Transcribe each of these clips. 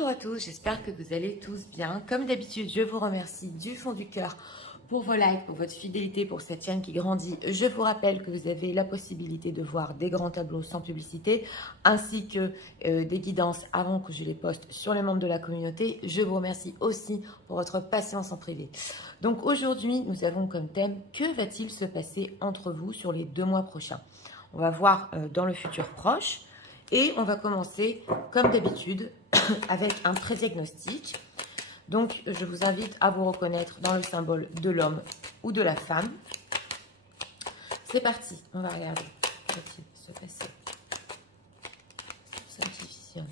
Bonjour à tous, j'espère que vous allez tous bien. Comme d'habitude, je vous remercie du fond du cœur pour vos likes, pour votre fidélité, pour cette chaîne qui grandit. Je vous rappelle que vous avez la possibilité de voir des grands tableaux sans publicité, ainsi que des guidances avant que je les poste sur les membres de la communauté. Je vous remercie aussi pour votre patience en privé. Donc aujourd'hui, nous avons comme thème « Que va-t-il se passer entre vous sur les 2 mois prochains ?» On va voir dans le futur proche et on va commencer comme d'habitude avec un pré-diagnostic. Donc, je vous invite à vous reconnaître dans le symbole de l'homme ou de la femme. C'est parti, on va regarder. Que va-t-il se passer? Ça divisionne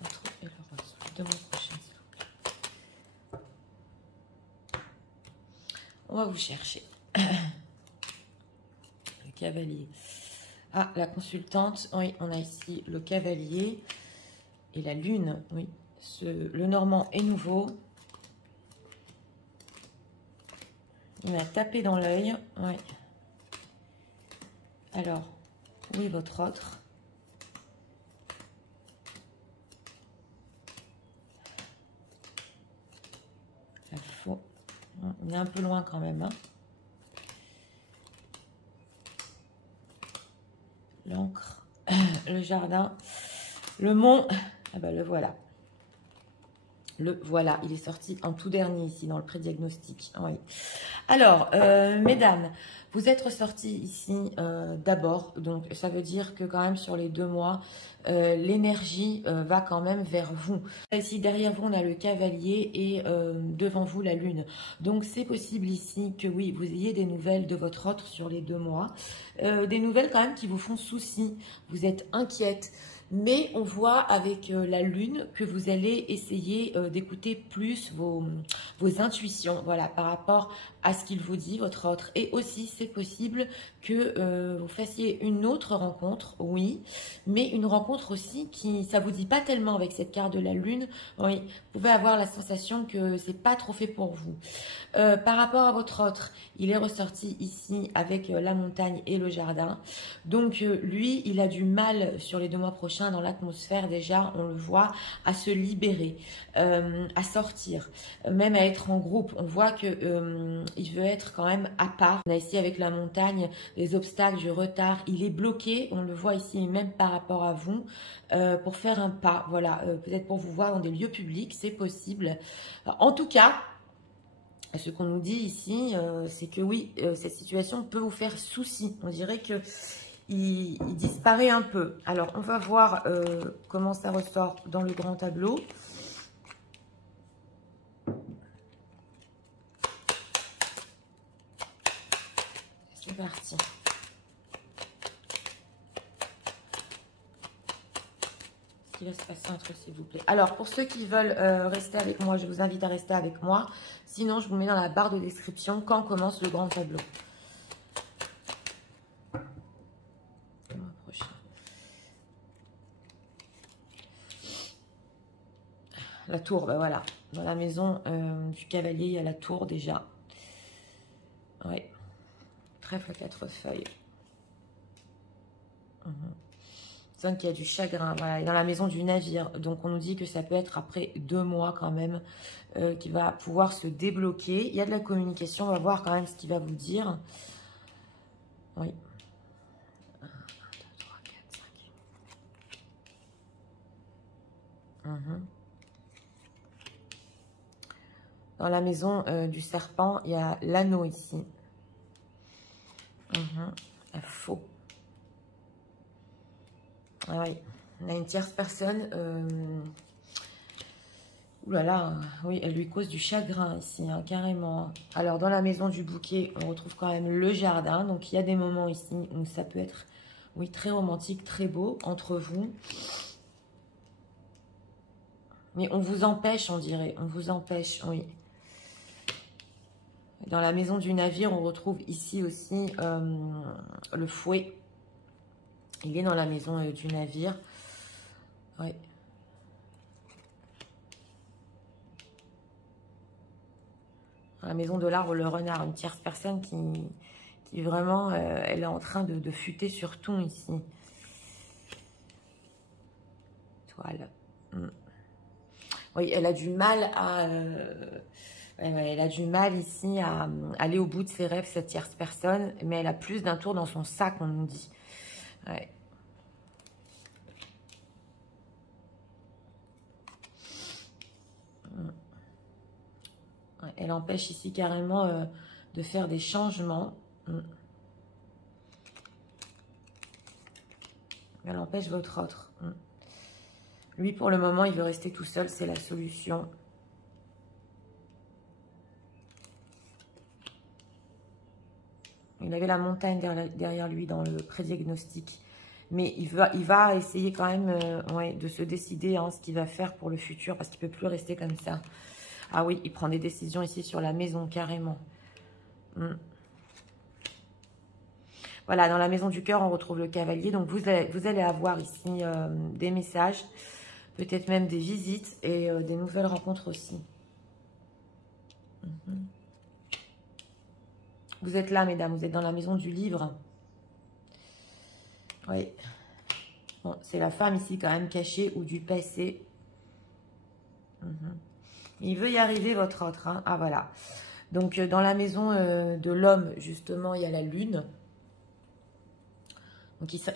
entre et le rose. 2 mois prochains, s'il vous plaît. On va vous chercher. Le cavalier. Ah, la consultante. Oui, on a ici le cavalier et la lune. Oui, le normand est nouveau. Il m'a tapé dans l'œil. Oui. Alors, où est votre autre? Il faut. On est un peu loin quand même. Hein. L'encre, le jardin, le mont. Ah ben le voilà. Le voilà, il est sorti en tout dernier ici dans le pré-diagnostic. Oui. Alors, mesdames, vous êtes ressorties ici d'abord. Donc, ça veut dire que quand même sur les 2 mois, l'énergie va quand même vers vous. Ici, derrière vous, on a le cavalier et devant vous, la lune. Donc, c'est possible ici que oui, vous ayez des nouvelles de votre autre sur les 2 mois. Des nouvelles quand même qui vous font souci. Vous êtes inquiète. Mais on voit avec la lune que vous allez essayer d'écouter plus vos intuitions, voilà, par rapport à ce qu'il vous dit, votre autre. Et aussi, c'est possible que vous fassiez une autre rencontre, oui, mais une rencontre aussi qui, ça vous dit pas tellement avec cette carte de la lune. Oui, vous pouvez avoir la sensation que c'est pas trop fait pour vous. Par rapport à votre autre, il est ressorti ici avec la montagne et le jardin. Donc lui, il a du mal sur les 2 mois prochains dans l'atmosphère déjà, on le voit, à se libérer, à sortir, même à être en groupe. On voit que il veut être quand même à part. On a ici avec la montagne les obstacles, du retard. Il est bloqué, on le voit ici même par rapport à vous, pour faire un pas. Voilà, peut-être pour vous voir dans des lieux publics, c'est possible. En tout cas, ce qu'on nous dit ici, c'est que oui, cette situation peut vous faire souci. On dirait que il disparaît un peu. Alors, on va voir comment ça ressort dans le grand tableau. C'est parti. Ce qui va se passer entre, s'il vous plaît. Alors, pour ceux qui veulent rester avec moi, je vous invite à rester avec moi. Sinon, je vous mets dans la barre de description quand commence le grand tableau. La tour, ben voilà. Dans la maison du cavalier, il y a la tour déjà. Oui. Trèfle à 4 feuilles. Donc, il y a du chagrin. Voilà. Et dans la maison du navire. Donc, on nous dit que ça peut être après 2 mois quand même qu'il va pouvoir se débloquer. Il y a de la communication. On va voir quand même ce qu'il va vous dire. Oui. 1, 2, 3, 4, 5. Dans la maison du serpent, il y a l'anneau ici. Faux. Ah oui, on a une tierce personne. Ouh là là, oui, elle lui cause du chagrin ici, hein, carrément. Alors, dans la maison du bouquet, on retrouve quand même le jardin. Donc, il y a des moments ici où ça peut être, oui, très romantique, très beau entre vous. Mais on vous empêche, on dirait. On vous empêche, oui. Dans la maison du navire, on retrouve ici aussi le fouet. Il est dans la maison du navire. Oui. Dans la maison de l'arbre, le renard. Une tierce personne qui vraiment, elle est en train de futer sur tout ici. Toile. Oui, elle a du mal à... elle a du mal ici à aller au bout de ses rêves, cette tierce personne. Mais elle a plus d'un tour dans son sac, on nous dit. Ouais. Ouais, elle empêche ici carrément de faire des changements. Elle empêche votre autre. Lui, pour le moment, il veut rester tout seul. C'est la solution. Il avait la montagne derrière lui dans le prédiagnostic. Mais il va essayer quand même ouais, de se décider ce qu'il va faire pour le futur. Parce qu'il ne peut plus rester comme ça. Ah oui, il prend des décisions ici sur la maison, carrément. Voilà, dans la maison du cœur, on retrouve le cavalier. Donc, vous allez avoir ici des messages, peut-être même des visites et des nouvelles rencontres aussi. Vous êtes là, mesdames, vous êtes dans la maison du livre. Oui. Bon, c'est la femme ici quand même cachée ou du passé. Il veut y arriver, votre autre. Hein. Ah, voilà. Donc, dans la maison de l'homme, justement, il y a la lune. Donc, il se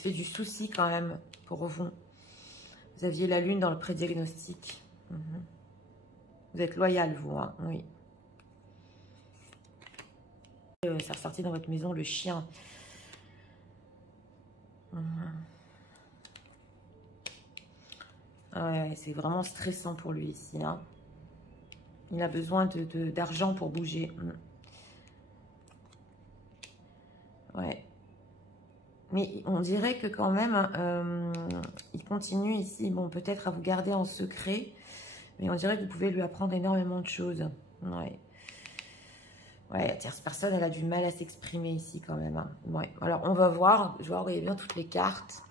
fait du souci quand même pour vous. Vous aviez la lune dans le prédiagnostic. Vous êtes loyal, vous. Hein. Oui. Ça ressortit dans votre maison, le chien. Ouais, c'est vraiment stressant pour lui ici. Hein. Il a besoin d'argent pour bouger. Ouais. Mais on dirait que quand même, il continue ici, bon, peut-être à vous garder en secret. Mais on dirait que vous pouvez lui apprendre énormément de choses. Ouais. Ouais, la tierce personne, elle a du mal à s'exprimer ici quand même. Hein. Ouais. Alors, on va voir. Je vais envoyer bien toutes les cartes.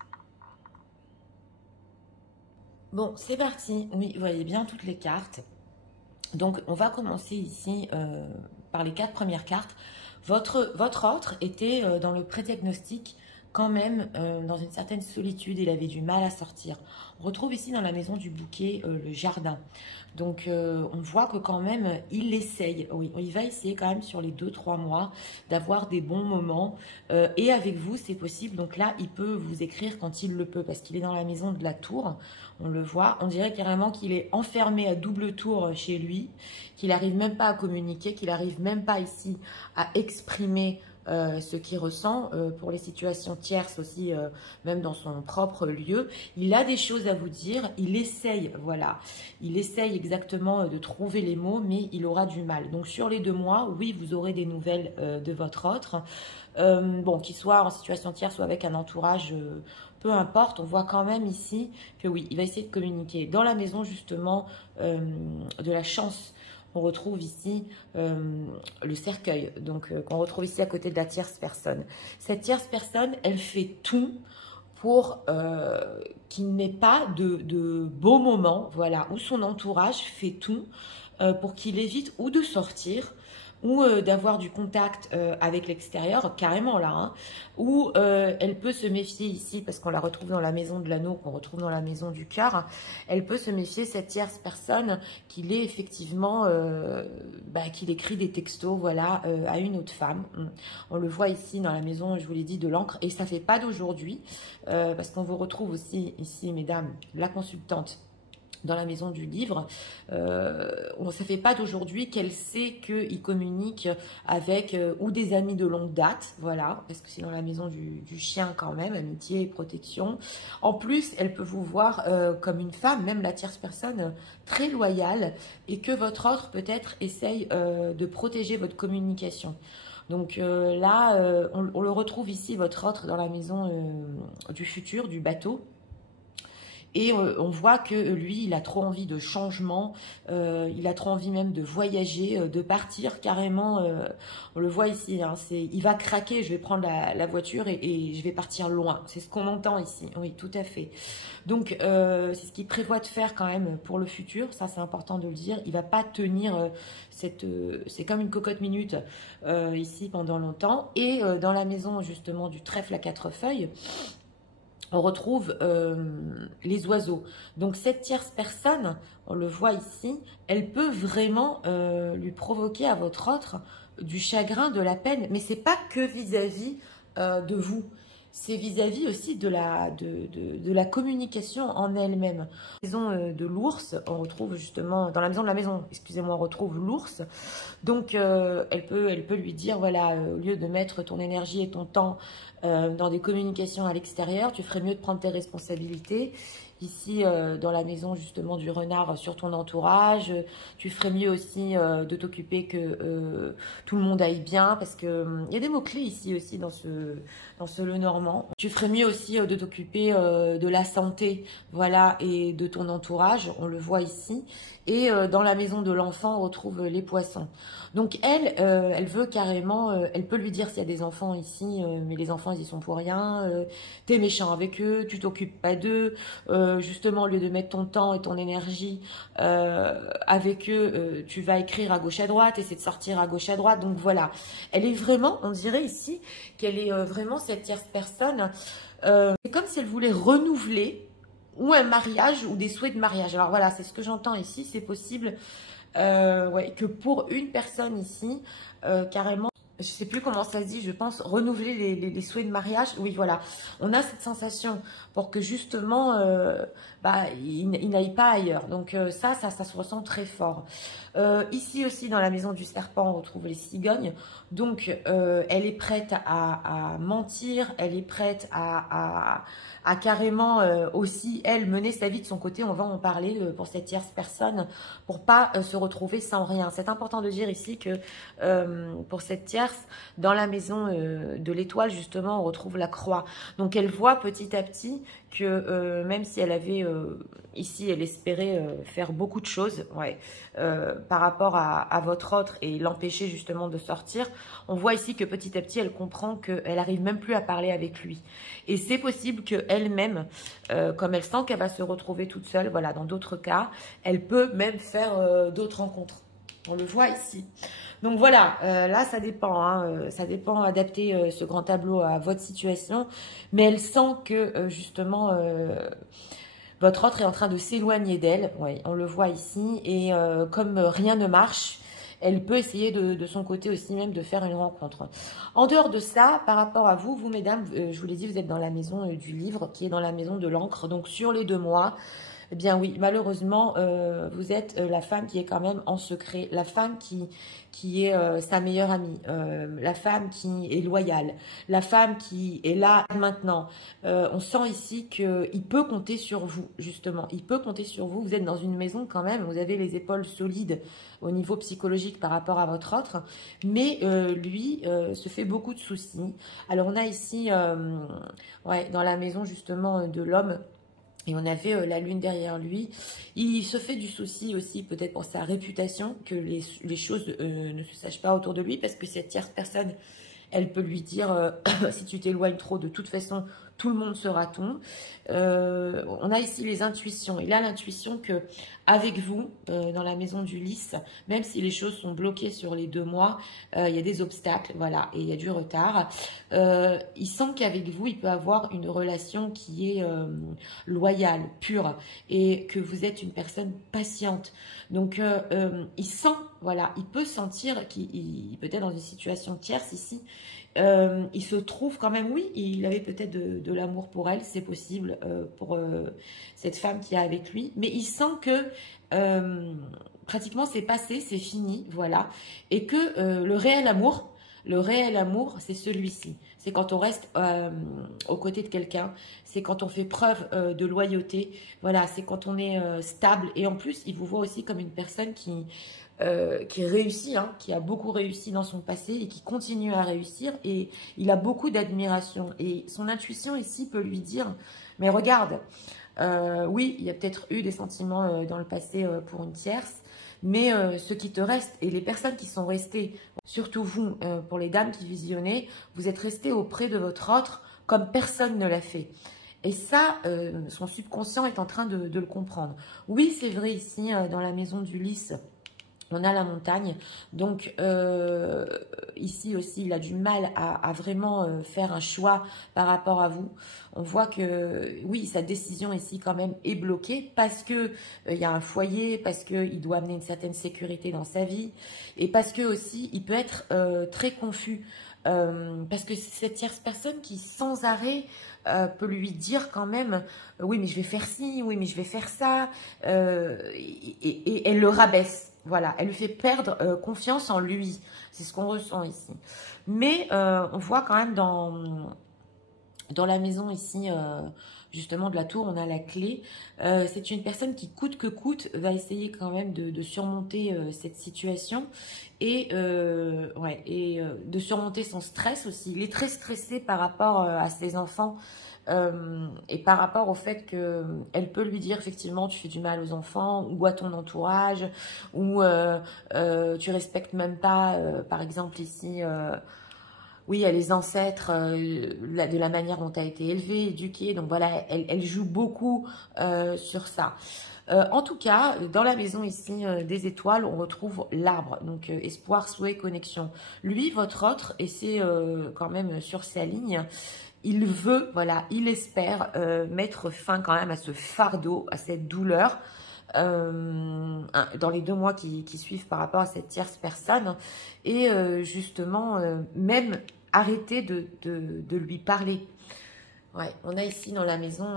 Bon, c'est parti. Oui, vous voyez bien toutes les cartes. Donc, on va commencer ici par les 4 premières cartes. Votre autre était dans le prédiagnostic quand même dans une certaine solitude. Il avait du mal à sortir. On retrouve ici dans la maison du bouquet le jardin. Donc, on voit que quand même, il essaye. Oui, il va essayer quand même sur les 2-3 mois d'avoir des bons moments. Et avec vous, c'est possible. Donc là, il peut vous écrire quand il le peut parce qu'il est dans la maison de la tour. On le voit. On dirait carrément qu'il est enfermé à double tour chez lui, qu'il n'arrive même pas à communiquer, qu'il n'arrive même pas ici à exprimer ce qu'il ressent pour les situations tierces aussi, même dans son propre lieu. Il a des choses à vous dire, il essaye, voilà, il essaye exactement de trouver les mots, mais il aura du mal. Donc sur les 2 mois, oui, vous aurez des nouvelles de votre autre, bon, qu'il soit en situation tierce ou avec un entourage, peu importe, on voit quand même ici que oui, il va essayer de communiquer. Dans la maison justement de la chance, on retrouve ici le cercueil, donc qu'on retrouve ici à côté de la tierce personne. Cette tierce personne, elle fait tout pour qu'il n'ait pas de beaux moments, voilà, où son entourage fait tout pour qu'il évite ou de sortir, ou d'avoir du contact avec l'extérieur, carrément là, hein, ou elle peut se méfier ici, parce qu'on la retrouve dans la maison de l'anneau, qu'on retrouve dans la maison du cœur, elle peut se méfier, cette tierce personne, qu'il est effectivement, qu'il écrit des textos, voilà, à une autre femme. On le voit ici dans la maison, je vous l'ai dit, de l'encre, et ça fait pas d'aujourd'hui, parce qu'on vous retrouve aussi ici, mesdames, la consultante, dans la maison du livre, ça ne fait pas d'aujourd'hui qu'elle sait qu'il communique avec ou des amis de longue date, voilà, parce que c'est dans la maison du chien quand même, amitié et protection. En plus, elle peut vous voir comme une femme, même la tierce personne, très loyale, et que votre autre peut-être essaye de protéger votre communication. Donc là, on le retrouve ici, votre autre, dans la maison du futur, du bateau. Et on voit que lui, il a trop envie de changement, il a trop envie même de voyager, de partir carrément. On le voit ici, hein, il va craquer, je vais prendre la voiture et je vais partir loin. C'est ce qu'on entend ici, oui, tout à fait. Donc, c'est ce qu'il prévoit de faire quand même pour le futur, ça c'est important de le dire. Il ne va pas tenir c'est comme une cocotte minute ici pendant longtemps. Et dans la maison justement du trèfle à 4 feuilles, on retrouve les oiseaux. Donc cette tierce personne, on le voit ici, elle peut vraiment lui provoquer à votre autre du chagrin, de la peine, mais c'est pas que vis-à-vis de vous. C'est vis-à-vis aussi de la communication en elle-même. Dans la maison de l'ours, on retrouve justement, dans la maison de la maison, excusez-moi, on retrouve l'ours. Donc, elle peut lui dire, voilà, au lieu de mettre ton énergie et ton temps dans des communications à l'extérieur, tu ferais mieux de prendre tes responsabilités. Ici, dans la maison justement du renard, sur ton entourage, tu ferais mieux aussi de t'occuper que tout le monde aille bien, parce que il y a des mots-clés ici aussi dans ce Lenormand. Tu ferais mieux aussi de t'occuper de la santé, voilà, et de ton entourage, on le voit ici. Et dans la maison de l'enfant, on retrouve les poissons. Donc elle veut carrément, elle peut lui dire s'il y a des enfants ici, mais les enfants ils y sont pour rien, t'es méchant avec eux, tu t'occupes pas d'eux, justement au lieu de mettre ton temps et ton énergie avec eux, tu vas écrire à gauche à droite, essayer de sortir à gauche à droite. Donc voilà, elle est vraiment, on dirait ici qu'elle est vraiment cette tierce personne, c'est comme si elle voulait renouveler ou un mariage ou des souhaits de mariage. Alors voilà, c'est ce que j'entends ici, c'est possible ouais, que pour une personne ici, carrément, je sais plus comment ça se dit, je pense renouveler les souhaits de mariage. Oui, voilà, on a cette sensation pour que justement, il n'aille pas ailleurs. Donc ça se ressent très fort. Ici aussi, dans la maison du serpent, on retrouve les cigognes. Donc, elle est prête à mentir, elle est prête à carrément aussi, elle, mener sa vie de son côté. On va en parler pour cette tierce personne, pour pas se retrouver sans rien. C'est important de dire ici que pour cette tierce, dans la maison de l'étoile, justement, on retrouve la croix. Donc, elle voit petit à petit que même si elle avait, ici, elle espérait faire beaucoup de choses, ouais, par rapport à votre autre et l'empêcher justement de sortir, on voit ici que petit à petit, elle comprend qu'elle n'arrive même plus à parler avec lui. Et c'est possible qu'elle-même, comme elle sent qu'elle va se retrouver toute seule, voilà, dans d'autres cas, elle peut même faire d'autres rencontres. On le voit ici. Donc voilà, là ça dépend, hein, ça dépend adapter ce grand tableau à votre situation, mais elle sent que justement votre autre est en train de s'éloigner d'elle, oui, on le voit ici, et comme rien ne marche, elle peut essayer de son côté aussi même de faire une rencontre. En dehors de ça, par rapport à vous, mesdames, je vous l'ai dit, vous êtes dans la maison du livre, qui est dans la maison de l'encre, donc sur les 2 mois. Eh bien oui, malheureusement, vous êtes la femme qui est quand même en secret, la femme qui est sa meilleure amie, la femme qui est loyale, la femme qui est là maintenant. On sent ici qu'il peut compter sur vous, justement. Il peut compter sur vous. Vous êtes dans une maison quand même, vous avez les épaules solides au niveau psychologique par rapport à votre autre, mais lui se fait beaucoup de soucis. Alors on a ici, ouais, dans la maison justement de l'homme, et on avait la lune derrière lui. Il se fait du souci aussi, peut-être pour sa réputation, que les choses ne se sachent pas autour de lui, parce que cette tierce personne, elle peut lui dire, si tu t'éloignes trop, de toute façon, tout le monde sera ton. On a ici les intuitions. Il a l'intuition que avec vous, dans la maison du lys, même si les choses sont bloquées sur les 2 mois, il y a des obstacles, voilà, et il y a du retard. Il sent qu'avec vous, il peut avoir une relation qui est loyale, pure, et que vous êtes une personne patiente. Donc, il sent, voilà, il peut sentir qu'il peut être dans une situation tierce ici. Il se trouve quand même, oui, il avait peut-être de l'amour pour elle, c'est possible, pour cette femme qui est avec lui, mais il sent que pratiquement c'est passé, c'est fini, voilà, et que le réel amour, c'est celui-ci. C'est quand on reste aux côtés de quelqu'un, c'est quand on fait preuve de loyauté, voilà, c'est quand on est stable, et en plus, il vous voit aussi comme une personne qui réussit, hein, qui a beaucoup réussi dans son passé et qui continue à réussir, et il a beaucoup d'admiration. Et son intuition ici peut lui dire, mais regarde, oui, il y a peut-être eu des sentiments dans le passé pour une tierce, mais ce qui te reste, et les personnes qui sont restées, surtout vous, pour les dames qui visionnez, vous êtes restées auprès de votre autre comme personne ne l'a fait. Et ça, son subconscient est en train de le comprendre. Oui, c'est vrai ici, dans la maison du lys, On a la montagne, donc ici aussi, il a du mal à vraiment faire un choix par rapport à vous. On voit que, oui, sa décision ici quand même est bloquée parce que il y a un foyer, parce qu'il doit amener une certaine sécurité dans sa vie et parce que aussi, il peut être très confus. Parce que c'est cette tierce personne qui, sans arrêt, peut lui dire quand même oui, mais je vais faire ci, oui, mais je vais faire ça, et elle le rabaisse. Voilà, elle lui fait perdre confiance en lui. C'est ce qu'on ressent ici. Mais on voit quand même dans la maison ici, justement de la tour, on a la clé. C'est une personne qui, coûte que coûte, va essayer quand même de surmonter cette situation et, de surmonter son stress aussi. Il est très stressé par rapport à ses enfants. Et par rapport au fait qu'elle peut lui dire effectivement tu fais du mal aux enfants ou à ton entourage ou tu respectes même pas par exemple ici oui, il y a les ancêtres de la manière dont tu as été élevé, éduqué, donc voilà, elle joue beaucoup sur ça. En tout cas, dans la maison ici des étoiles, on retrouve l'arbre, donc espoir, souhait, connexion. Lui, votre autre, et c'est quand même sur sa ligne, il veut, voilà, il espère mettre fin quand même à ce fardeau, à cette douleur, dans les 2 mois qui suivent par rapport à cette tierce personne, et justement, même arrêter de lui parler. Ouais, on a ici dans la maison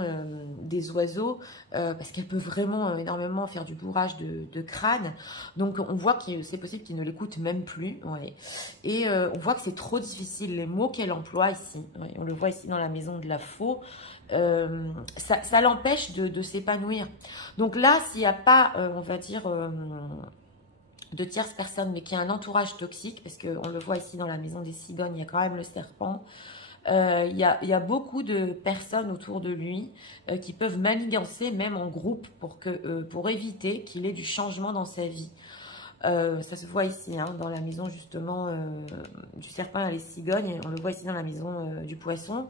des oiseaux, parce qu'elle peut vraiment énormément faire du bourrage de crâne. Donc on voit que c'est possible qu'il ne l'écoute même plus. Ouais. Et on voit que c'est trop difficile, les mots qu'elle emploie ici. Ouais, on le voit ici dans la maison de la faux. Ça l'empêche de s'épanouir. Donc là, s'il n'y a pas, on va dire, de tierces personnes, mais qu'il y a un entourage toxique, parce qu'on le voit ici dans la maison des cigognes, il y a quand même le serpent. Il y a beaucoup de personnes autour de lui qui peuvent manigancer même en groupe pour éviter qu'il ait du changement dans sa vie. Ça se voit ici, hein, dans la maison justement du serpent et les cigognes. On le voit ici dans la maison du poisson.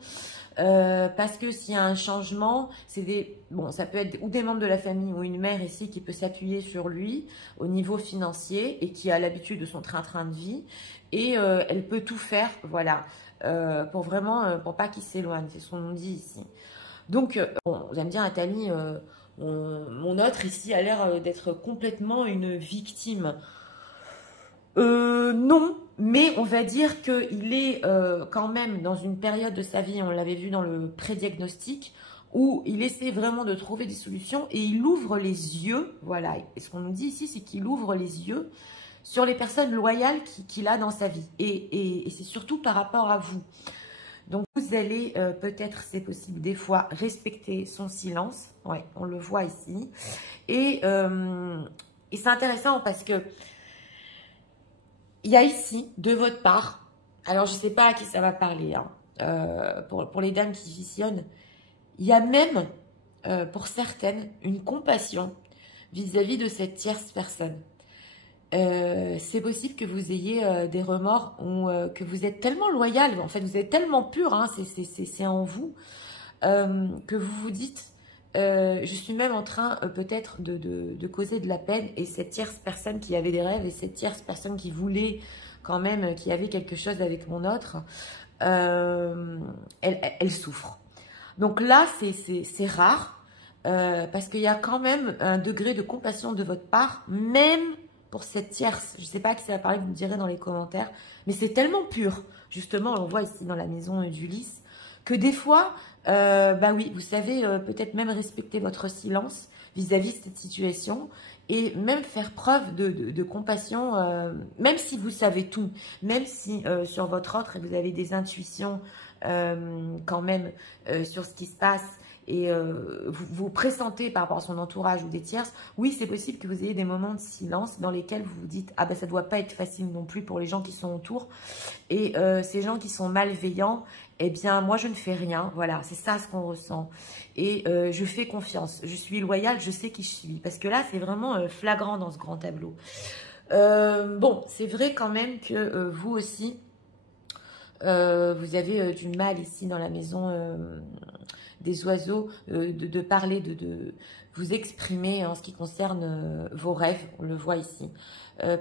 Parce que s'il y a un changement, ça peut être ou des membres de la famille ou une mère ici qui peut s'appuyer sur lui au niveau financier et qui a l'habitude de son train-train de vie. Et elle peut tout faire, voilà, pour pas qu'il s'éloigne. C'est ce qu'on nous dit ici. Donc, vous allez me dire, Nathalie, mon autre ici a l'air d'être complètement une victime. Non, mais on va dire qu'il est quand même dans une période de sa vie, on l'avait vu dans le pré-diagnostic, où il essaie vraiment de trouver des solutions et il ouvre les yeux, voilà, et ce qu'on nous dit ici, c'est qu'il ouvre les yeux sur les personnes loyales qu'il a dans sa vie, et c'est surtout par rapport à vous. Donc, vous allez peut-être, c'est possible, des fois, respecter son silence. Ouais, on le voit ici. Et c'est intéressant parce que il y a ici, de votre part, alors je ne sais pas à qui ça va parler, hein, pour les dames qui visionnent, il y a même, pour certaines, une compassion vis-à-vis de cette tierce personne. C'est possible que vous ayez des remords ou que vous êtes tellement loyal, en fait vous êtes tellement pur, hein, c'est en vous, que vous vous dites je suis même en train peut-être de causer de la peine, et cette tierce personne qui avait des rêves et cette tierce personne qui voulait quand même, qui avait quelque chose avec mon autre, elle souffre. Donc là c'est rare parce qu'il y a quand même un degré de compassion de votre part, même pour cette tierce. Je ne sais pas à qui ça va parler, vous me direz dans les commentaires. Mais c'est tellement pur. Justement, on le voit ici dans la maison d'Ulysse, que des fois, bah oui, vous savez peut-être même respecter votre silence vis-à-vis de cette situation et même faire preuve de compassion, même si vous savez tout, même si sur votre autre, vous avez des intuitions quand même sur ce qui se passe, et vous pressentez par rapport à son entourage ou des tierces, oui, c'est possible que vous ayez des moments de silence dans lesquels vous vous dites « Ah ben ça ne doit pas être facile non plus pour les gens qui sont autour. » Et ces gens qui sont malveillants, eh bien, moi, je ne fais rien. Voilà, c'est ça ce qu'on ressent. Et je fais confiance. Je suis loyale, je sais qui je suis. Parce que là, c'est vraiment flagrant dans ce grand tableau. Bon, c'est vrai quand même que vous aussi, vous avez du mal ici dans la maison des oiseaux, de parler vous exprimer en ce qui concerne vos rêves, on le voit ici.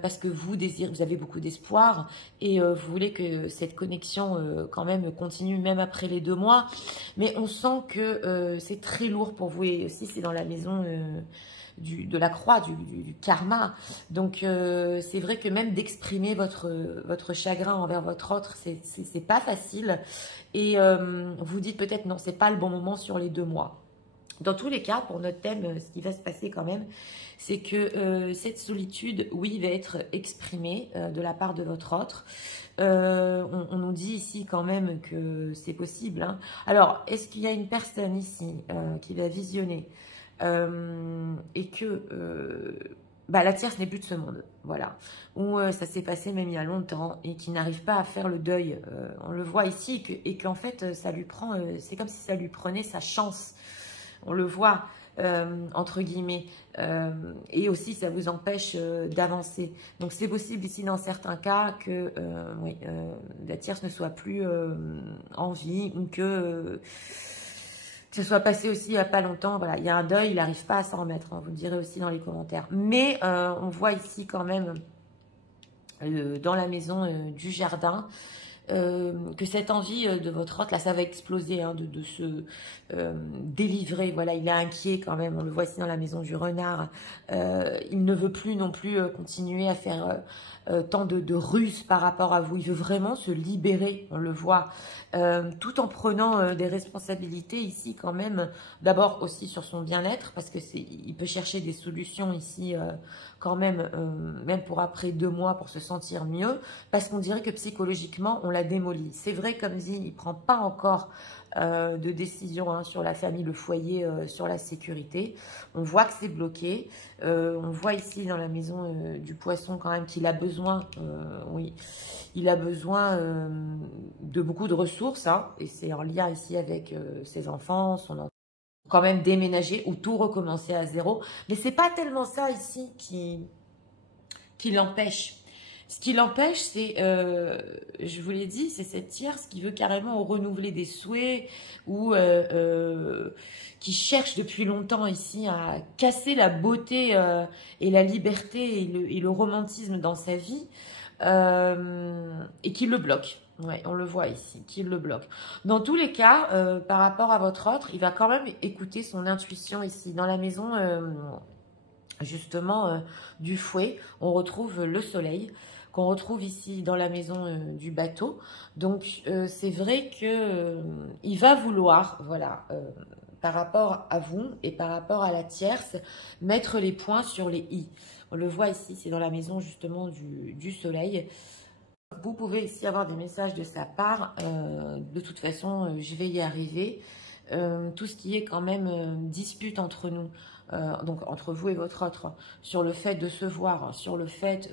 Parce que vous avez beaucoup d'espoir et vous voulez que cette connexion quand même continue même après les 2 mois. Mais on sent que c'est très lourd pour vous et aussi c'est dans la maison de la croix, du karma. Donc c'est vrai que même d'exprimer votre chagrin envers votre autre, c'est pas facile. Et vous dites peut-être non, c'est pas le bon moment sur les 2 mois. Dans tous les cas, pour notre thème, ce qui va se passer quand même, c'est que cette solitude, oui, va être exprimée de la part de votre autre. On nous dit ici quand même que c'est possible. Hein. Alors, est-ce qu'il y a une personne ici qui va visionner et que la tierce n'est plus de ce monde, voilà, où ça s'est passé même il y a longtemps et qui n'arrive pas à faire le deuil, on le voit ici, et qu'en fait ça lui prend, c'est comme si ça lui prenait sa chance, on le voit, entre guillemets, et aussi ça vous empêche d'avancer. Donc c'est possible ici dans certains cas que la tierce ne soit plus en vie, ou que ce soit passé aussi il n'y a pas longtemps. Voilà, il y a un deuil, il n'arrive pas à s'en remettre, hein, vous le direz aussi dans les commentaires. Mais on voit ici quand même dans la maison du jardin que cette envie de votre hôte, là, ça va exploser, hein, de se délivrer. Voilà, il est inquiet quand même, on le voit ici dans la maison du renard. Il ne veut plus non plus continuer à faire tant de ruses par rapport à vous. Il veut vraiment se libérer, on le voit, tout en prenant des responsabilités ici quand même. D'abord aussi sur son bien-être, parce que il peut chercher des solutions ici quand même, même pour après 2 mois, pour se sentir mieux, parce qu'on dirait que psychologiquement, on l'a démoli. C'est vrai, comme dit, il ne prend pas encore de décision, hein, sur la famille, le foyer, sur la sécurité. On voit que c'est bloqué. On voit ici dans la maison du poisson quand même qu'il a besoin, oui, il a besoin de beaucoup de ressources, hein, et c'est en lien ici avec ses enfants, son enfant. Quand même déménager ou tout recommencer à zéro. Mais c'est pas tellement ça ici qui l'empêche. Ce qui l'empêche, c'est, je vous l'ai dit, c'est cette tierce qui veut carrément renouveler des souhaits, ou qui cherche depuis longtemps ici à casser la beauté et la liberté et le romantisme dans sa vie, et qui le bloque. Ouais, on le voit ici, qui le bloque. Dans tous les cas, par rapport à votre autre, il va quand même écouter son intuition ici. Dans la maison, justement, du fouet, on retrouve le soleil, qu'on retrouve ici dans la maison du bateau. Donc, c'est vrai que il va vouloir, voilà, par rapport à vous et par rapport à la tierce, mettre les points sur les i. On le voit ici, c'est dans la maison justement du soleil. Vous pouvez ici avoir des messages de sa part. De toute façon, je vais y arriver. Tout ce qui est quand même dispute entre nous, donc entre vous et votre autre, sur le fait de se voir, sur le fait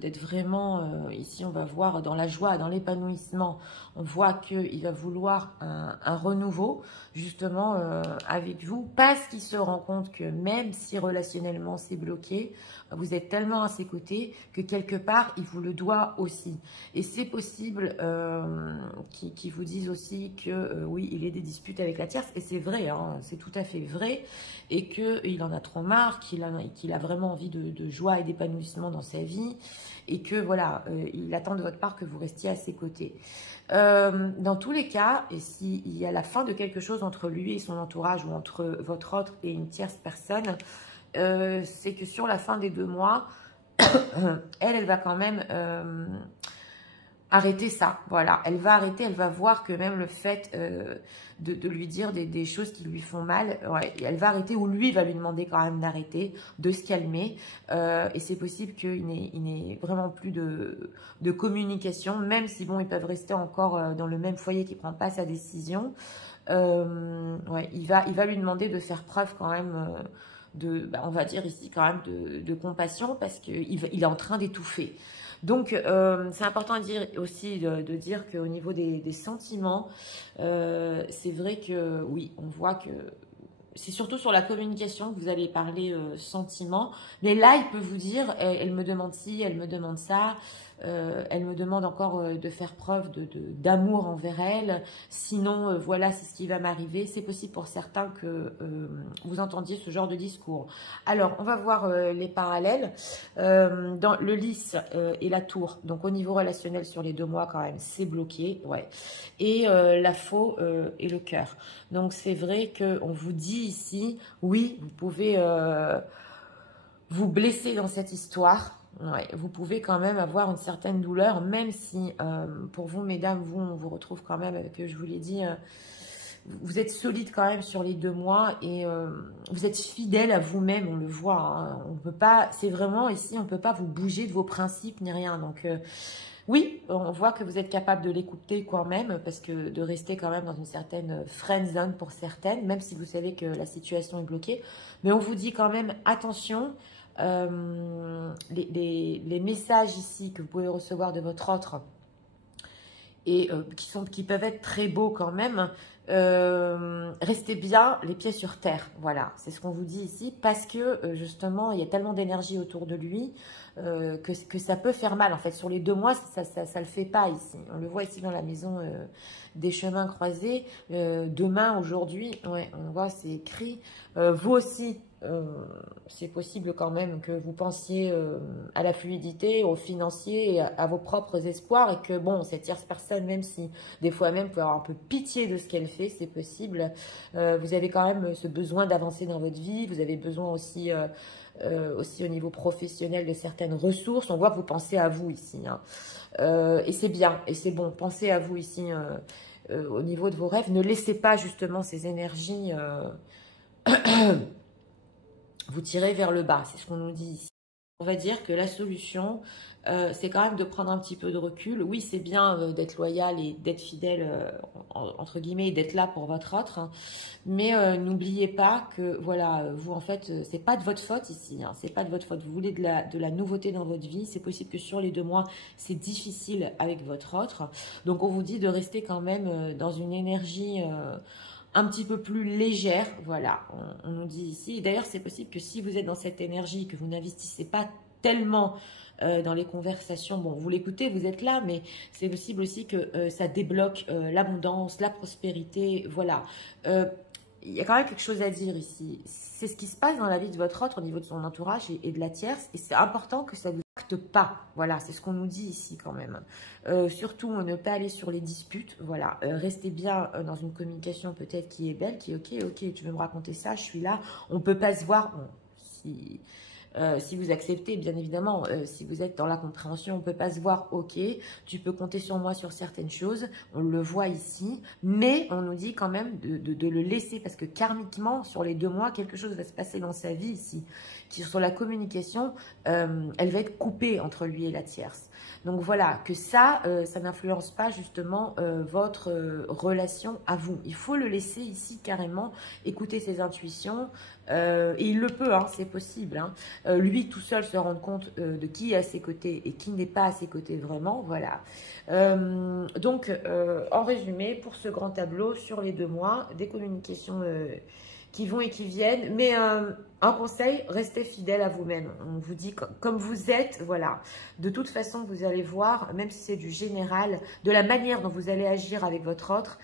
d'être vraiment, ici on va voir dans la joie, dans l'épanouissement, on voit qu'il va vouloir un renouveau justement avec vous, parce qu'il se rend compte que même si relationnellement c'est bloqué, vous êtes tellement à ses côtés que quelque part il vous le doit aussi. Et c'est possible qu'ils vous disent aussi que oui, il y a des disputes avec la tierce, et c'est vrai, hein, c'est tout à fait vrai, et qu'il en a trop marre, qu'il a vraiment envie de joie et d'épanouissement dans sa vie, et que voilà, il attend de votre part que vous restiez à ses côtés. Dans tous les cas, et s'il y a la fin de quelque chose entre lui et son entourage, ou entre votre autre et une tierce personne, c'est que sur la fin des 2 mois, elle va quand même arrêter ça. Voilà, elle va arrêter, elle va voir que même le fait de lui dire des choses qui lui font mal, ouais, elle va arrêter, ou lui va lui demander quand même d'arrêter, de se calmer. Et c'est possible qu'il n'ait vraiment plus de communication, même si bon, ils peuvent rester encore dans le même foyer qui ne prend pas sa décision. Ouais, il va lui demander de faire preuve quand même on va dire ici quand même de compassion, parce qu'il est en train d'étouffer. Donc, c'est important à dire aussi de dire qu'au niveau des sentiments, c'est vrai que oui, on voit que c'est surtout sur la communication que vous allez parler sentiments. Mais là, il peut vous dire, elle me demande ci, elle me demande ça. Elle me demande encore de faire preuve d'amour envers elle. Sinon, voilà, c'est ce qui va m'arriver. C'est possible pour certains que vous entendiez ce genre de discours. Alors, on va voir les parallèles. Dans le lys et la tour, donc au niveau relationnel sur les 2 mois quand même, c'est bloqué. Ouais. Et la faux et le cœur. Donc, c'est vrai qu'on vous dit ici, oui, vous pouvez vous blesser dans cette histoire. Ouais, vous pouvez quand même avoir une certaine douleur, même si pour vous, mesdames, on vous retrouve quand même, avec, je vous l'ai dit, vous êtes solide quand même sur les 2 mois et vous êtes fidèle à vous-même, on le voit. Hein, on peut pas, c'est vraiment ici, on ne peut pas vous bouger de vos principes ni rien. Donc oui, on voit que vous êtes capable de l'écouter quand même, parce que de rester quand même dans une certaine friend zone pour certaines, même si vous savez que la situation est bloquée. Mais on vous dit quand même, attention, les messages ici que vous pouvez recevoir de votre autre et qui peuvent être très beaux quand même, restez bien les pieds sur terre. Voilà, c'est ce qu'on vous dit ici, parce que justement, il y a tellement d'énergie autour de lui que ça peut faire mal. En fait, sur les 2 mois, ça le fait pas ici. On le voit ici dans la maison des chemins croisés. Demain, aujourd'hui, ouais, on voit, c'est écrit. Vous aussi, c'est possible quand même que vous pensiez à la fluidité, au financier, et à vos propres espoirs, et que bon, cette tierce personne, même si des fois même vous pouvez avoir un peu pitié de ce qu'elle fait, c'est possible. Vous avez quand même ce besoin d'avancer dans votre vie, vous avez besoin aussi au niveau professionnel de certaines ressources. On voit que vous pensez à vous ici, hein. Et c'est bien, et c'est bon, pensez à vous ici au niveau de vos rêves. Ne laissez pas justement ces énergies vous tirer vers le bas, c'est ce qu'on nous dit ici. On va dire que la solution, c'est quand même de prendre un petit peu de recul. Oui, c'est bien d'être loyal et d'être fidèle, entre guillemets, et d'être là pour votre autre. Hein. Mais n'oubliez pas que, voilà, vous, en fait, c'est pas de votre faute ici. Hein, c'est pas de votre faute. Vous voulez de la nouveauté dans votre vie. C'est possible que sur les 2 mois, c'est difficile avec votre autre. Donc, on vous dit de rester quand même dans une énergie un petit peu plus légère, voilà, on nous dit ici. D'ailleurs, c'est possible que si vous êtes dans cette énergie, que vous n'investissez pas tellement dans les conversations, bon, vous l'écoutez, vous êtes là, mais c'est possible aussi que ça débloque l'abondance, la prospérité, voilà. Il y a quand même quelque chose à dire ici. C'est ce qui se passe dans la vie de votre autre au niveau de son entourage et de la tierce, et c'est important que ça vous impacte pas. Voilà, c'est ce qu'on nous dit ici quand même. Surtout, ne pas aller sur les disputes. Voilà, restez bien dans une communication peut-être qui est belle, qui est ok, tu veux me raconter ça, je suis là. On peut pas se voir. Bon, si vous acceptez, bien évidemment, si vous êtes dans la compréhension, on ne peut pas se voir, ok, tu peux compter sur moi sur certaines choses, on le voit ici, mais on nous dit quand même de le laisser, parce que karmiquement, sur les 2 mois, quelque chose va se passer dans sa vie ici, qui sur la communication, elle va être coupée entre lui et la tierce. Donc voilà, que ça n'influence pas justement votre relation à vous. Il faut le laisser ici carrément, écouter ses intuitions, et il le peut, hein, c'est possible. Hein. Lui tout seul se rendre compte de qui est à ses côtés et qui n'est pas à ses côtés vraiment, voilà. Donc, en résumé, pour ce grand tableau, sur les 2 mois, des communications qui vont et qui viennent, mais un conseil, restez fidèle à vous-même. On vous dit comme vous êtes, voilà. De toute façon, vous allez voir, même si c'est du général, de la manière dont vous allez agir avec votre autre,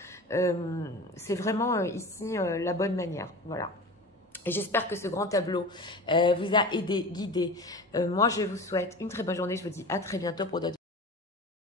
c'est vraiment ici la bonne manière, voilà. Et j'espère que ce grand tableau vous a aidé, guidé. Moi, je vous souhaite une très bonne journée. Je vous dis à très bientôt pour d'autres